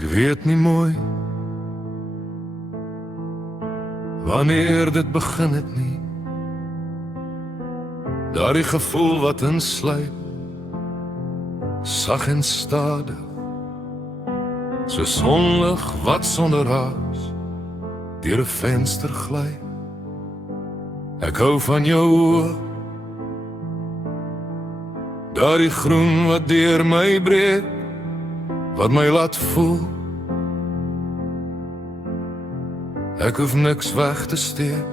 Ek weet nie mooi wanneer dit begin het nie. Daardie gevoel wat insluip, sag en stadig, so sonlig wat sonder raas deur 'n venster gly. Ek hou van jou oë, daardie groen wat deur my breek, wat my laat voel ek hoef niks weg te steek.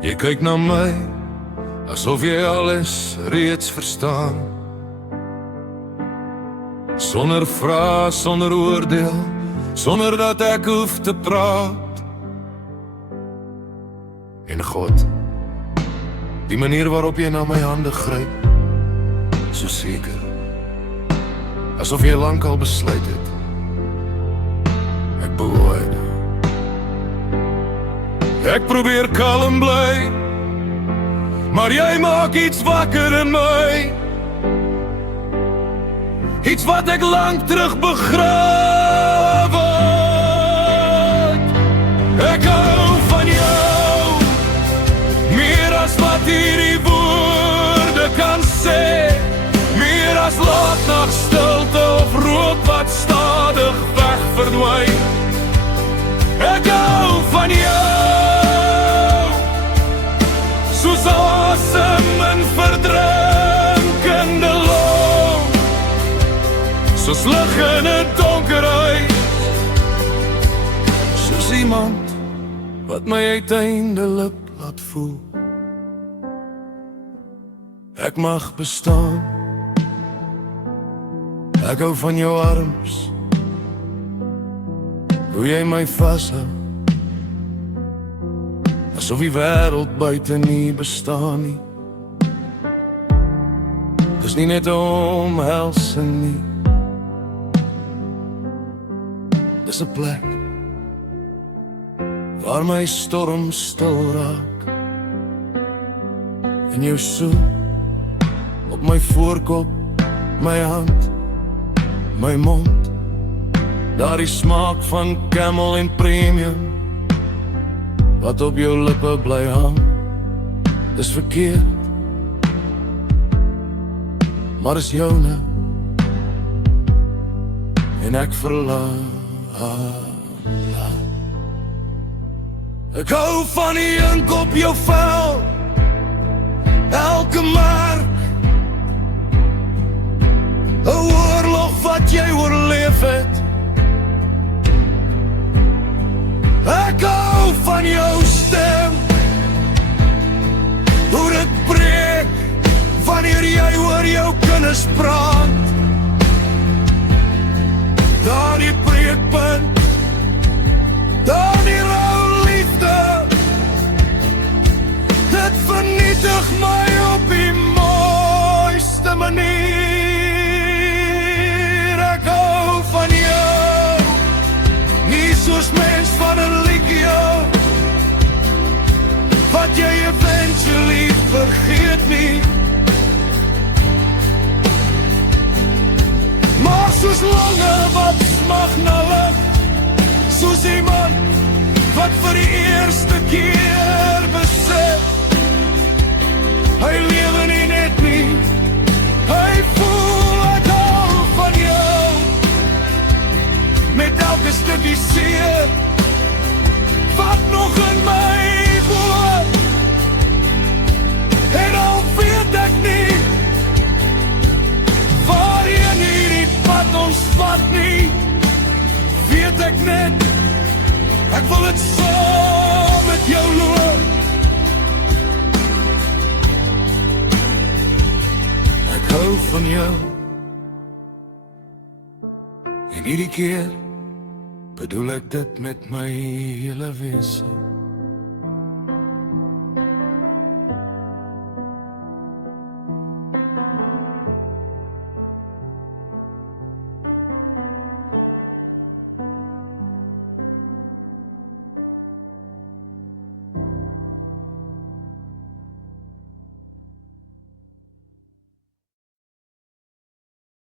Jy kyk na my asof jy alles reeds verstaan, sonder vrae, sonder oordeel, sonder dat ek hoef te praat. En God, die manier waarop jy na my hande gryp, so seker, asof jy lank al besluit het, ek behoor. Ek probeer kalm bly, maar jy maak iets wakker in my, iets wat ek lang terug begrawe het. Ek hou van jou, meer as wat hierdie woorde kan sê, meer as laatnag stilte of rook wat stadig weg verdwyn. Ek hou van jou, soos asem in verdrinkende loop, soos lig in 'n donker huis, soos iemand wat my uiteindelik laat voel ek mag bestaan. Ek hou van jou arms, hoe jy my vashou, asof die wêreld buite nie bestaan nie. Dis nie net 'n omhelsing nie, dis 'n plek waar my storm stil raak. En jou soen op my voorkop, my hand, my mond, daardie smaak van Camel en Premium wat op jou lippe bly hang. Dis verkeerd, maar is joune, en ek verlang. Ek hou van die ink op jou vel, elke merk, 'n oorlog wat jy oorleef het. Ek hou van jou stem, hoe dit breek wanneer jy oor jou kinders praat. Daar die breekpunt, daar die rou liefde, dit vernietig my op die mooiste manier. Ek hou van jou, nie soos mens van 'n liedjie wat jy eventually vergeet nie, maar soos longe wat smag na lig, soos iemand wat vir die eerste keer besef hy lewe nie net nie, hy voel. Ek hou van jou, met elke stukkie seer wat nog in my woon. En al weet ek nie waarheen hierdie pad ons vat nie, weet ek net ek wil het saam met jou loop. Ek hou van jou, en hierdie keer bedoel ek dit met my hele wese.